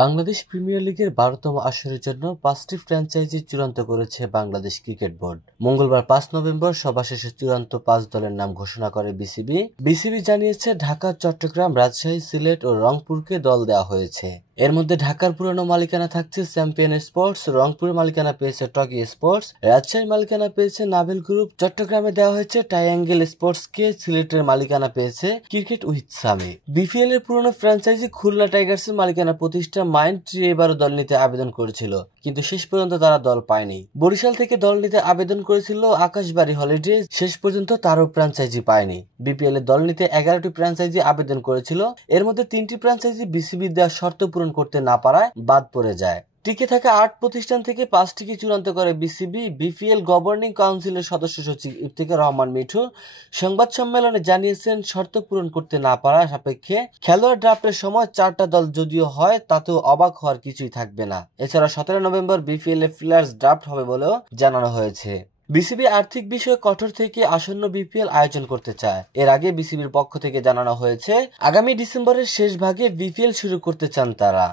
Bangladesh premier লিগের ১২তম আসরের জন্য ৫টি ফ্র্যাঞ্চাইজি চূড়ান্ত করেছে বাংলাদেশ ক্রিকেট বোর্ড। মঙ্গলবার ৫ নভেম্বর সভা শেষে চূড়ান্ত ৫ দলের নাম ঘোষণা করে বিসিবি। বিসিবি জানিয়েছে ঢাকা, চট্টগ্রাম, রাজশাহী, সিলেট ও রংপুরকে দল দেওয়া হয়েছে। এর মধ্যে ঢাকার পুরনো মালিকানা থাকছে চ্যাম্পিয়ন স্পোর্টস, রংপুরের মালিকানা পেয়েছে টকি স্পোর্টস, রাজশাহীর মালিকানা পেয়েছে নাভিল গ্রুপ, চট্টগ্রামে দেওয়া হয়েছে ট্রায়াঙ্গেল স্পোর্টসকে, সিলেটের মালিকানা পেয়েছে ক্রিকেট উইথ সামি। বিপিএল এর পুরনো ফ্র্যাঞ্চাইজি খুলনা টাইগার্সের মালিকানা প্রতিষ্ঠান মাইন্ড ট্রি এবারও দল নিতে আবেদন করেছিল, কিন্তু শেষ পর্যন্ত তারা দল পায়নি। বরিশাল থেকে দল নিতে আবেদন করেছিল আকাশবাড়ি হলিডেজ, শেষ পর্যন্ত তারও ফ্র্যাঞ্চাইজি পায়নি। বিপিএল এ দল নিতে 11টি ফ্র্যাঞ্চাইজি আবেদন করেছিল, এর মধ্যে 3টি ফ্র্যাঞ্চাইজি বিসিবি দেওয়া শর্ত পূরণ করতে না পারায় বাদ পড়ে যায়। টিকে থাকা 8 প্রতিষ্ঠান থেকে 5টিকে চূড়ান্ত করে বিসিবি। বিপিএল গভর্নিং কাউন্সিলের সদস্য সচিব ইফতিখার রহমান মিঠু সংবাদ সম্মেলনে জানিয়েছেন, শর্ত পূরণ করতে না পারা সাপেক্ষে খেলোয়াড় ড্রাফটের সময় 4টা দল যদিও হয়, তাতেও অবাক হওয়ার কিছুই থাকবে না। এছাড়া 17 নভেম্বর বিপিএল এ প্লেয়ার্স ড্রাফট হবে বলেও জানানো হয়েছে। বিসিবি আর্থিক বিষয়ে কঠোর থেকে আসন্ন বিপিএল আয়োজন করতে চায়। এর আগে বিসিবির পক্ষ থেকে জানানো হয়েছে, আগামী ডিসেম্বরের শেষ ভাগে বিপিএল শুরু করতে চান তারা।